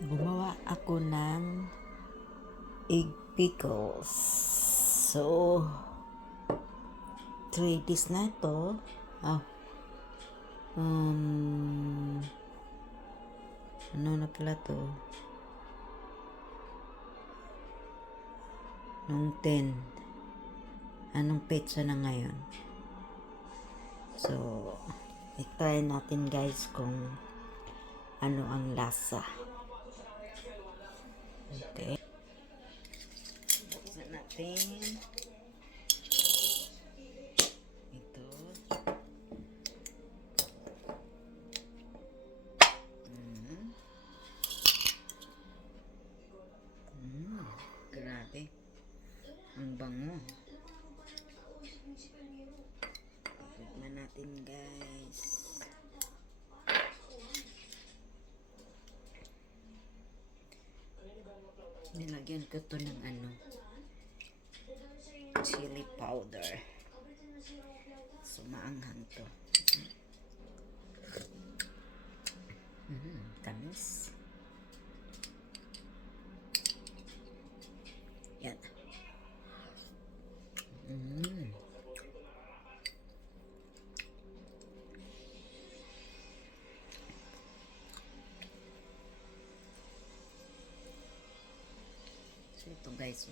Gumawa ako ng egg pickles. So, 3 days na ito. Oh, ano na pala to? Nung 10. Anong petsa na ngayon? So, i-try natin guys kung ano ang lasa. Okay. Buksan natin. Ito. Grabe. Ang bango. Tignan natin guys. Nilagyan ko to ng chili powder. So, maanghang to. Tamis. Yan. So, ito guys.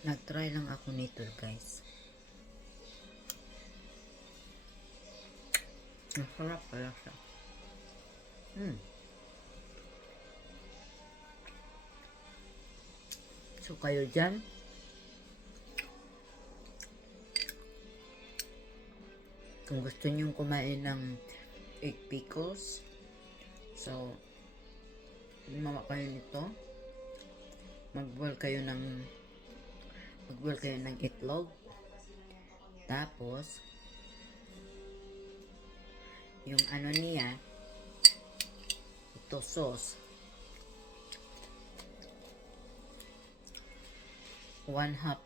Nag-try lang ako nito guys. Masarap pala siya. So kayo dyan, kung gusto nyo kumain ng egg pickles, so gumawa kayo nito. Mag-boil kayo ng itlog. Tapos yung niya, ito sauce. 1/2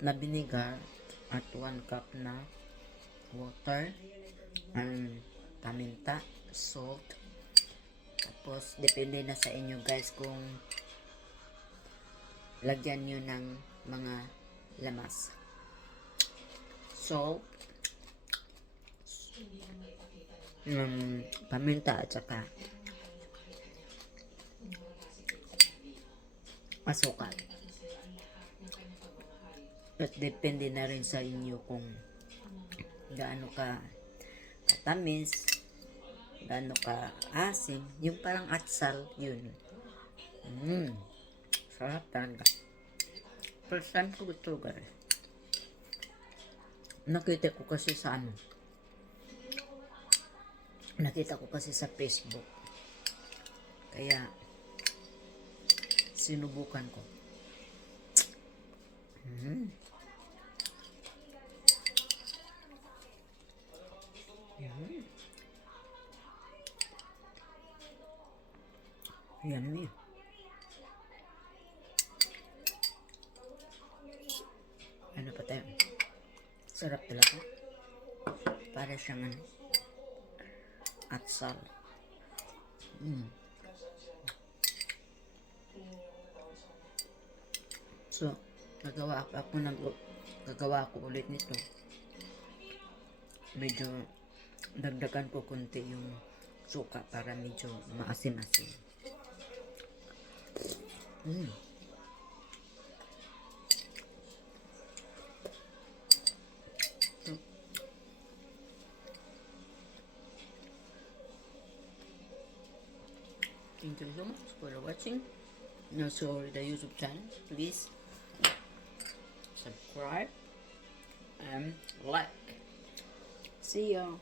na vinegar at 1 cup na water, paminta, salt. Tapos depende na sa inyo guys kung lagyan nyo ng mga lamas. Salt, paminta at saka asukal. At depende na rin sa inyo kung gaano ka katamis, gaano ka asim. Yung parang atsal, yun. Sarap talaga. First time ko ito guys. Nakita ko kasi sa Facebook. Kaya sinubukan ko. Yummy. Ano pa tayo? Sarap talaga. Para siyang atsal. So, gagawa ko ulit nito. Medyo dagdagan ko konti yung suka para medyo maasim-asim. Thank you so much for watching. Also, the YouTube channel, please subscribe and like. See ya.